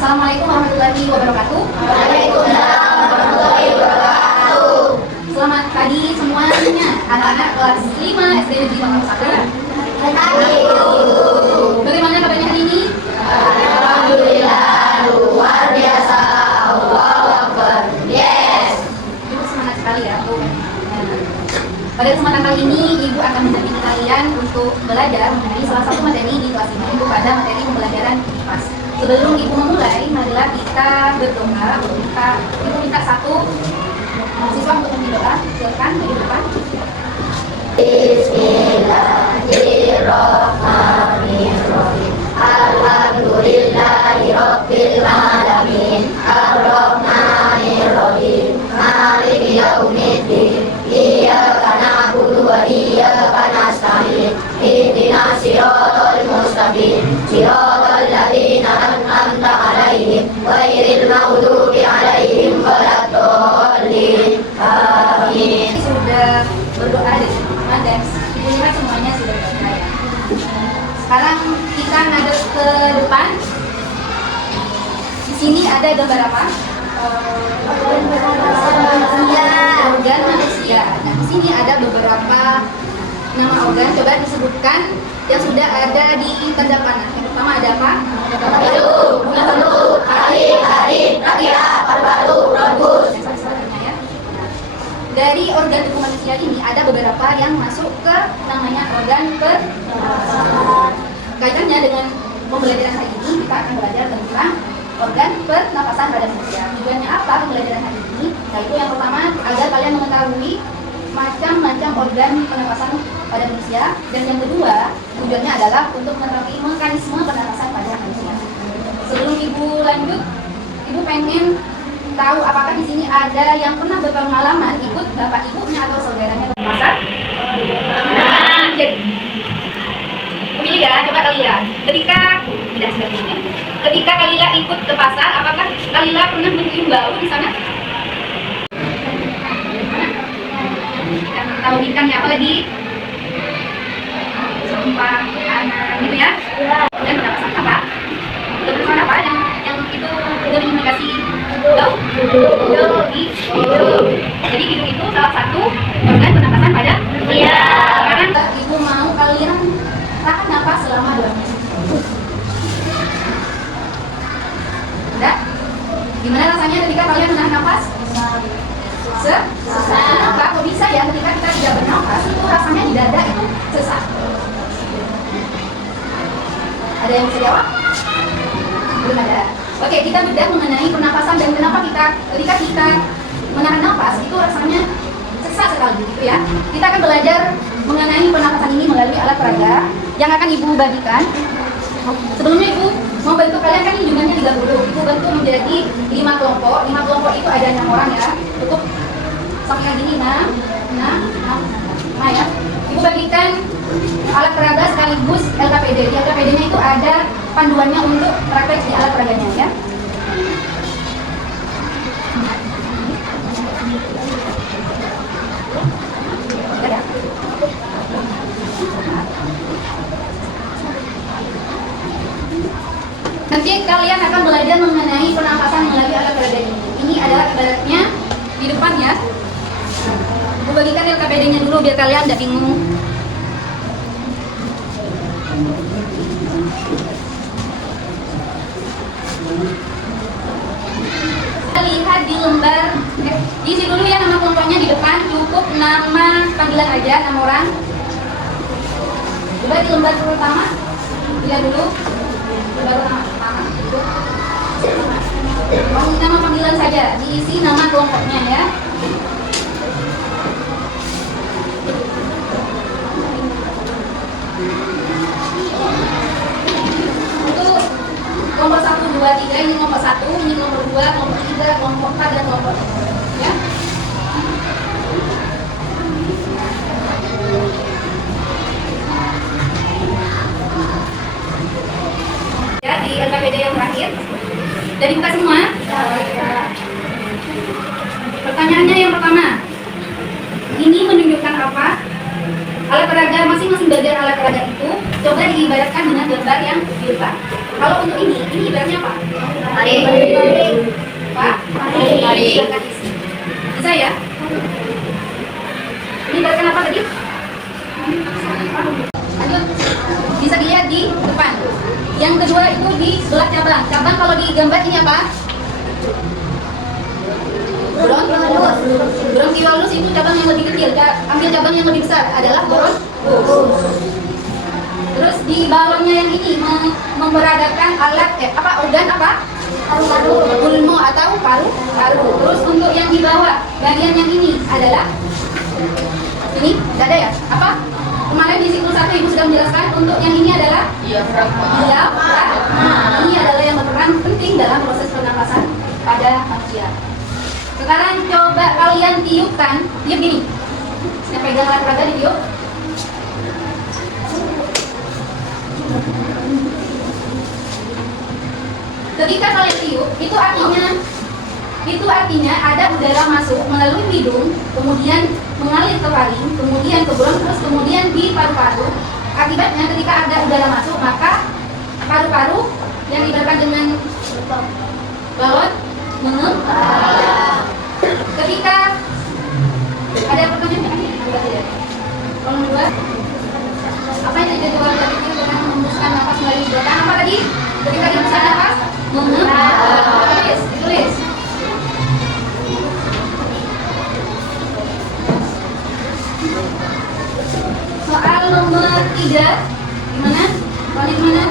Assalamualaikum warahmatullahi wabarakatuh. Waalaikumsalam warahmatullahi wabarakatuh. Selamat pagi semuanya, anak-anak kelas 5 SD Negeri Pangkal Saka. Bagaimana kabarnya hari ini? Alhamdulillah, luar biasa. Allahu Akbar. Yes. Ibu semangat sekali ya. Pada kesempatan kali ini, Ibu akan mendampingi kalian untuk belajar mengenai salah satu materi di kelas 5, yaitu pada materi pembelajaran IPAS. Sebelum Ibu memulai, marilah kita berdoa. Ibu minta satu siswa untuk berdoa. Silakan di depan. Bismillahirrahmanirrahim. Alhamdulillahi rabbil alamin. Arrahmanirrahim. Maliki yaumiddin. Iyyaka na'budu wa iyyaka nasta'in. Ihdinas siratal mustaqim. Siratal ladzina an'amta 'alaihim ghairil maghdubi 'alaihim waladdallin. Amin. Sudah berdoa dari rumah dan Ibu lihat semuanya sudah berdoa. Sekarang kita ngadep ke depan. Di sini ada gambar apa? Organ manusia. Nah, di sini ada beberapa nama organ. Coba disebutkan yang sudah ada di tanda panah. Yang pertama ada apa? Hidung, mulut, taring, trachea, paru-paru, bronkus. Dari organ tubuh manusia ini ada beberapa yang masuk ke namanya organ pernapasan. Kaitannya dengan pembelajaran hari ini, kita akan belajar tentang organ pernapasan pada manusia. Tujuannya apa pembelajaran hari ini? Yaitu yang pertama, agar kalian mengetahui macam-macam organ pernapasan pada manusia. Dan yang kedua, tujuannya adalah untuk mengetahui mekanisme pernapasan pada manusia. Sebelum Ibu lanjut, Ibu pengen tahu apakah di sini ada yang pernah berpengalaman ikut bapak ibunya atau saudaranya ke pasar? Begini ya, coba kalian lihat. Ketika kalian ikut ke pasar, apakah kalian pernah mencium bau di sana? Tahu ikannya apa lagi? Sampah, anak, gitu ya? Dan pernapasan apa? Pernapasan apa yang itu udah indikasi bau? Hidung. Jadi hidung itu salah satu organ pernapasan pada manusia. Sekarang Ibu mau kalian tahan napas selama 2 menit. Udah? Gimana rasanya ketika kalian menahan napas? Kenapa? Kok bisa ya ketika kita tidak bernafas itu rasanya di dada itu sesak? Ada yang bisa jawab? Belum ada. Oke, kita bedah mengenai pernapasan dan kenapa ketika kita menahan nafas itu rasanya sesak sekali gitu ya. Kita akan belajar mengenai pernapasan ini melalui alat peraga yang akan Ibu bagikan. Sebelumnya Ibu mau bantu kalian, kan ini jumlahnya 30. Ibu bantu menjadi 5 kelompok. 5 kelompok itu ada 6 orang ya. Cukup sampingan gini, nah ya. Ibu bagikan alat peraga sekaligus LKPD. Di LKPD-nya itu ada panduannya untuk praktek di alat peraganya ya. Nanti kalian akan belajar mengenai pernapasan melalui alat peraga ini. Ini adalah ibaratnya di depan ya. Ibu bagikan LKPD-nya dulu biar kalian tidak bingung. Lihat di lembar, isi dulu ya nama kelompoknya di depan, cukup nama panggilan aja, nama orang. Coba di lembar pertama, lihat dulu. Lembar pertama, nama panggilan saja, diisi nama kelompoknya ya. Untuk kelompok 1, 2, 3, ini kelompok 1, ini kelompok 2, kelompok 3, kelompok 4, dan kelompok 5 ya. Ya, di LKPD yang terakhir dari buka semua. Pertanyaannya yang pertama, ini menunjukkan apa? Alat peraga, masing-masing bagian alat peraga itu coba diibaratkan dengan gambar yang di depan. Kalau untuk ini ibaratnya apa? Mari. Pak? Mari. Silakan isi. Bisa ya? Ini gerakan apa tadi? Lanjut. Bisa dilihat di depan. Yang kedua itu di sebelah cabang. Cabang kalau di gambar ini apa? Bronchiolus itu cabang yang lebih kecil. Ambil cabang yang lebih besar adalah bronchus. Terus di balonnya yang ini memperagakan alat organ apa? Pulmo atau paru. Terus untuk yang di bawah bagian yang ini adalah ini, tidak ada ya? Apa? Kemarin di siklus 1 Ibu sudah menjelaskan untuk yang ini adalah diafragma. Ini adalah yang berperan penting dalam proses pernapasan pada manusia. Sekarang coba kalian tiupkan, tiup gini. Saya pegang alat peraga ditiup. Ketika kalian tiup, itu artinya ada udara masuk melalui hidung, kemudian mengalir ke paling, kemudian ke bronkus, kemudian di paru-paru. Akibatnya ketika ada udara masuk, maka paru-paru yang dibedakan dengan balon mengembang. Ketika ada pertanyaan, kolom 2, apa yang terjadi pada itu dengan menghembuskan nafas melalui hidung? Apa tadi? Ketika dihembuskan nafas, mengembang. Tulis. Soal nomor 3, gimana? Soalnya gimana?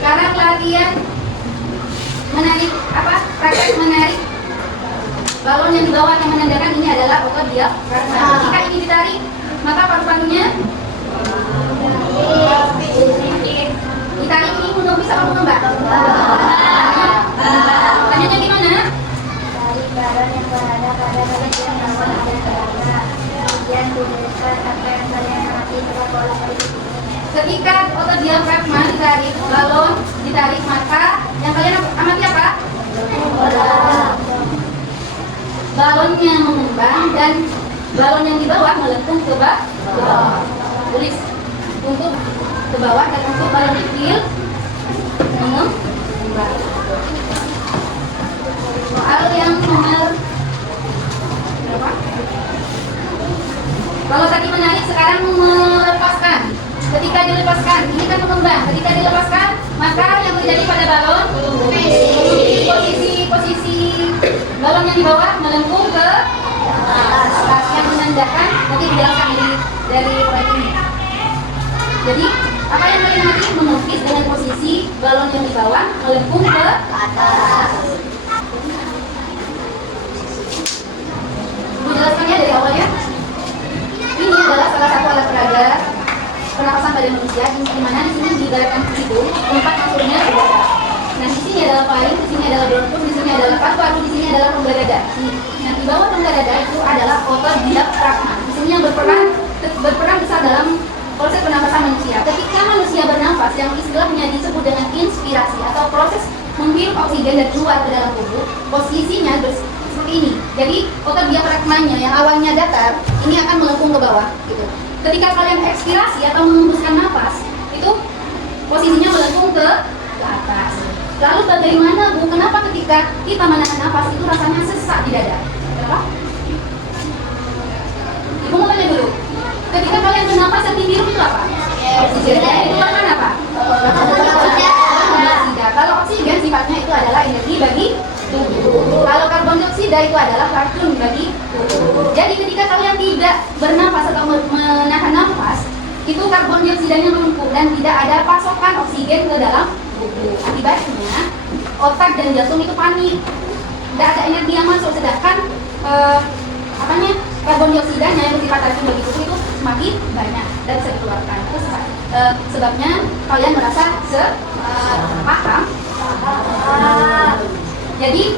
Sekarang latihan menarik praktek menarik balon yang di bawah yang menandakan ini adalah otot diafragma. Ketika ini ditarik, maka paru-parunya ditarik ini untuk bisa mengembang. Tanyanya gimana? Dari balon yang berada pada bagian yang berada kemudian tuliskan apa yang kalian amati pada bola itu. Ketika otot diafragma ditarik, balon ditarik, maka yang kalian amati apa? Balonnya mengembang dan balon yang di bawah melengkung ke bawah. Tulis untuk ke bawah dan untuk balon kecil mengembang. Soal yang nomor berapa? Kalau tadi menarik, sekarang melepaskan. Ketika dilepaskan, ini kan mengembang. Ketika dilepaskan, maka yang terjadi pada balon posisi balon yang di bawah melengkung ke atas, yang menandakan nanti dijelaskan dari proyek ini. Jadi apa yang kalian nanti melukis dengan posisi balon yang di bawah melengkung ke atas. Menjelaskannya dari awal ya. Ini adalah salah satu alat peraga pernapasan pada manusia, di mana di sini diibaratkan hidung, tempat masuknya udara. Nah, di sini adalah paling, di sini adalah bronkus, di sini adalah paru-paru, di sini adalah rongga dada. Nah, di bawah rongga dada itu adalah otot diafragma. Di sini yang berperan besar dalam proses pernapasan manusia. Ketika manusia bernafas, yang istilahnya disebut dengan inspirasi atau proses menghirup oksigen dan keluar ke dalam tubuh, posisinya seperti ini. Jadi otot diafragmanya yang awalnya datar, ini akan melengkung ke bawah, gitu. Ketika kalian ekspirasi atau menghembuskan nafas, itu posisinya melengkung ke atas. Lalu bagaimana Bu? Kenapa ketika kita menahan nafas itu rasanya sesak di dada? Kenapa? Ibu mau tanya dulu. Ketika kalian bernafas yang biru itu apa? Oksigen. Yang dikeluarkan apa? Dioksida. Kalau oksigen sifatnya itu adalah energi bagi tubuh. Kalau karbon dioksida itu adalah racun bagi tubuh. Jadi ketika kalian tidak bernafas atau menahan nafas, itu karbon dioksidanya menumpuk dan tidak ada pasokan oksigen ke dalam tubuh. Akibatnya otak dan jantung itu panik, tidak ada energi yang masuk, sedangkan karbon dioksidanya yang bersifat racun bagi tubuh itu semakin banyak dan bisa dikeluarkan. Itu sebabnya kalian merasa paham. Jadi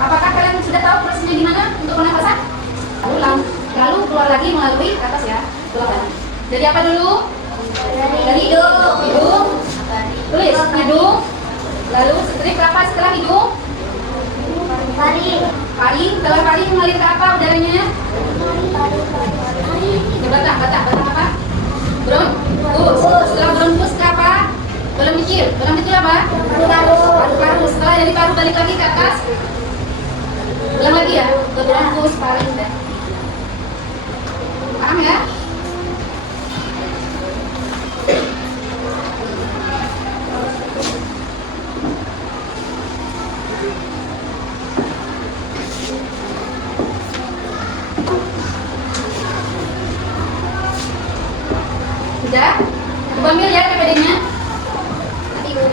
apakah kalian sudah tahu prosesnya gimana untuk pernapasan? Lalu keluar lagi melalui atas ya, keluar lagi. Jadi apa dulu? Dari hidung. Tulis hidung. Lalu strip apa setelah hidung? Paring. Setelah paring mengalir ke apa udaranya? Batang apa? apa? Paru-paru. Setelah dari paru balik lagi ke atas. Ulang lagi ya, ke bronkus, paru dan. Paham ya? Sudah? Coba ambil ya PPD-nya. Nanti Bu.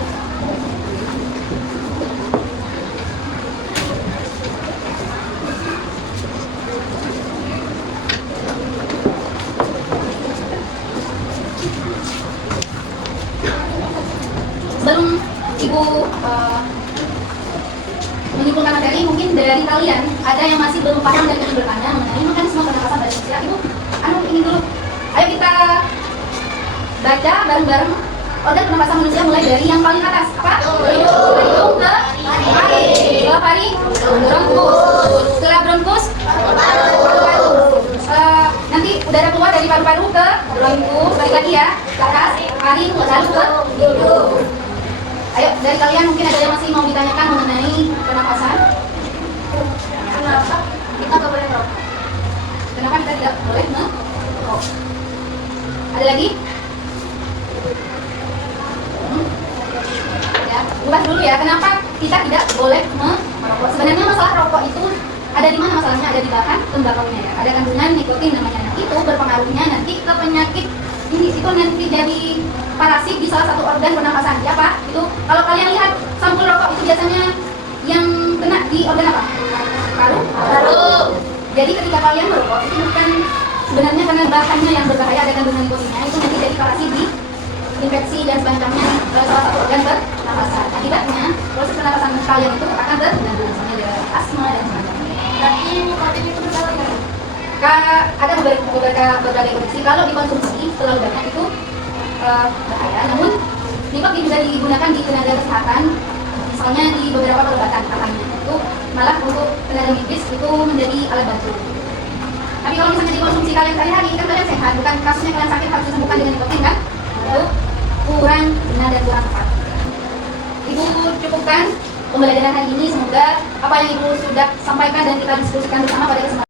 Sebelum Ibu menyimpulkan materi, mungkin dari kalian ada yang masih belum paham dan ingin bertanya mengenai mekanisme pernapasan pada manusia. Ibu, ini dulu. Ayo kita baca bareng-bareng organ pernapasan manusia mulai dari yang paling atas. Apa? Hidung ke paru. Setelah paru, bronkus. Setelah bronkus, paru-paru. Nanti udara keluar dari paru-paru ke bronkus. Balik lagi ya, ke atas, paru, lalu ke hidung. Ayo, dari kalian mungkin ada yang masih mau ditanyakan mengenai pernapasan? Kenapa kita nggak boleh merokok? Kenapa kita tidak boleh merokok? Ada lagi? Ya, ulas dulu ya, kenapa kita tidak boleh merokok? Sebenarnya masalah rokok itu ada di mana masalahnya? Ada di bahan tembakaunya ya. Ada kandungan nikotin namanya. Nah, itu berpengaruhnya nanti ke penyakit ini. Itu nanti jadi parasit di salah satu organ pernapasan. Ya Pak, itu kalau kalian lihat sampul rokok itu biasanya yang kena di organ apa? Paru. Jadi ketika kalian merokok itu bukan sebenarnya karena bahannya yang berbahaya, ada kandungan nikotinnya, itu nanti jadi parasit di infeksi dan semacamnya salah satu organ pernapasan. Akibatnya proses pernapasan kalian itu akan terganggu, misalnya ada asma dan semacamnya. Tapi nikotin itu berbahaya. Ada berbagai kondisi. Kalau dikonsumsi terlalu banyak itu bahaya. Namun nikotin bisa digunakan di tenaga kesehatan, misalnya di beberapa pengobatan katanya. Itu malah untuk tenaga medis itu menjadi alat bantu. Tapi kalau misalnya dikonsumsi kalian sehari-hari, kan kalian sehat, bukan kasusnya kalian sakit harus disembuhkan dengan nikotin kan? Itu kurang benar dan kurang tepat. Ibu cukupkan pembelajaran hari ini. Semoga apa yang Ibu sudah sampaikan dan kita diskusikan bersama pada kesempatan